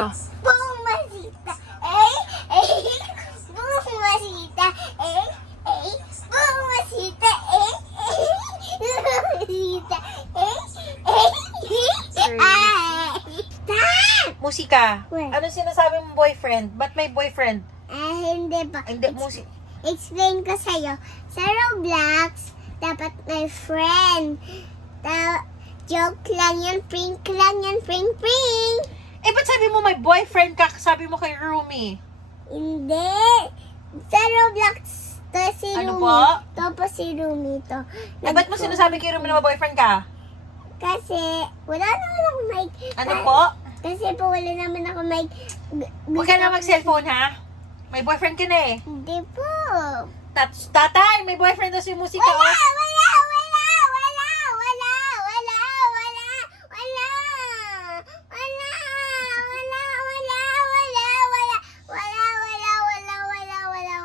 Bumasita, eh, bumasita, bumasita, bumasita, Musika. Where? Ano sinasabi mong boyfriend? Ba't may boyfriend? Hindi pa. Hindi, musik. Explain ko sa'yo. Sa Roblox, dapat may friend. Joke lang yan, prank lang yan, prank. Eh, ba't sabi mo may boyfriend ka? Sabi mo kay Rumi. Hindi. Sa Roblox, to si Ano Rumi. po? To po si Rumi to. Eh, ba't mo sinasabi kay Rumi na may boyfriend ka? Kasi, wala naman ako mic. Ano po? Kasi po, wala naman ako mic. Huwag ka na mag-cellphone, ha? May boyfriend ka na eh. Hindi po. Tatay, may boyfriend na si Musika. Wala, Oh. wala, wala, wala, wala, wala, wala, wala, wala, wala, wala, wala,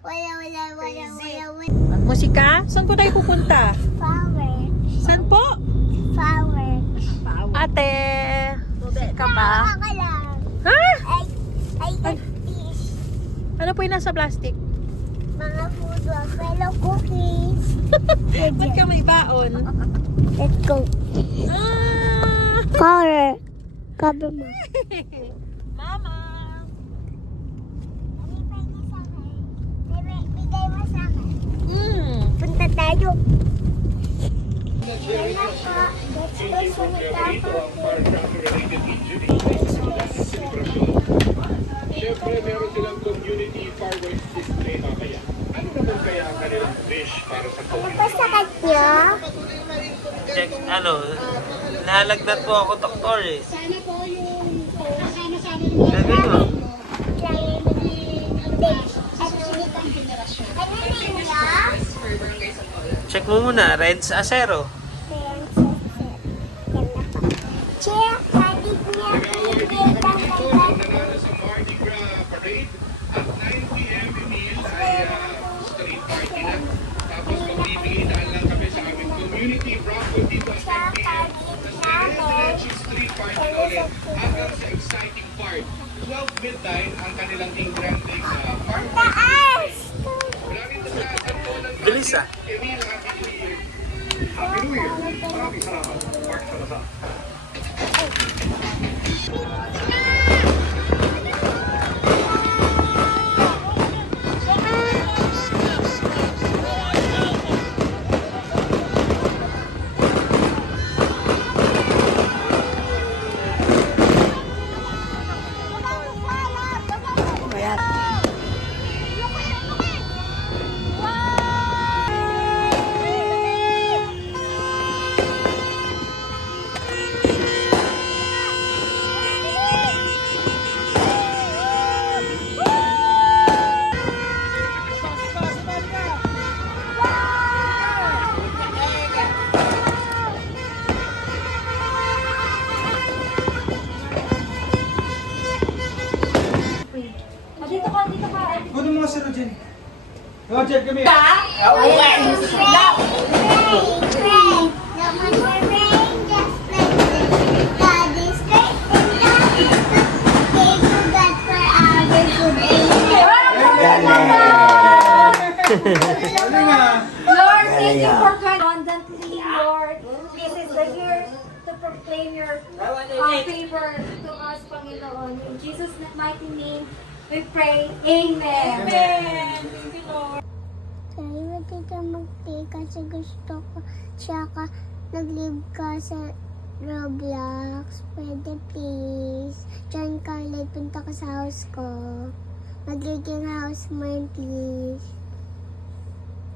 wala, wala, wala, wala. Musika? Saan po tayo pupunta? Flower. Saan po? Flower. Ate, ka ba? Ka lang. Ha? Ay, fish. Ano po yung nasa plastic? Mga food, fellow cookies. Ba't ka may baon? Let's go. Ah! Cover mo. Mama! Bigay mo sa akin. Punta tayo. Yan na po. Let's go sa Siyempre, meron silang community far west display mamaya. Ano naman kaya ang kanilang wish para sa Ano community? pa sa kanya? Check, nalagdat po ako, doktor eh. Sana po yung kasama-sama Sabi mo, Ano nila? check mo muna, Reds Acero. Check, hadik niya. Nanalo sa Mardi Gras Parade at 9 p.m. Emil ay street party na. Tapos magbibigay-daan lang kami sa aming community raffle dito at 10 p.m. Tapos diretso street party na ulit hanggang sa exciting part. 12 midnight ang kanilang Ingrande party. Taas! Maraming salamat po ng Bilis ah. Emil, Happy New Year. Happy New Year. Maraming salamat. Mark Salazar. Kunin mo nga si Roger. Roger, kami. Ano nga? Lord, thank you for coming abundantly, Lord. This is the year to proclaim your favor to us, Panginoon. In Jesus' mighty name, we pray. Amen. Kaya ka mag-take kasi gusto ko siya ka nag-live ka sa Roblox. Pwede please. John Carlet, punta ka sa house ko. Magiging house mo please.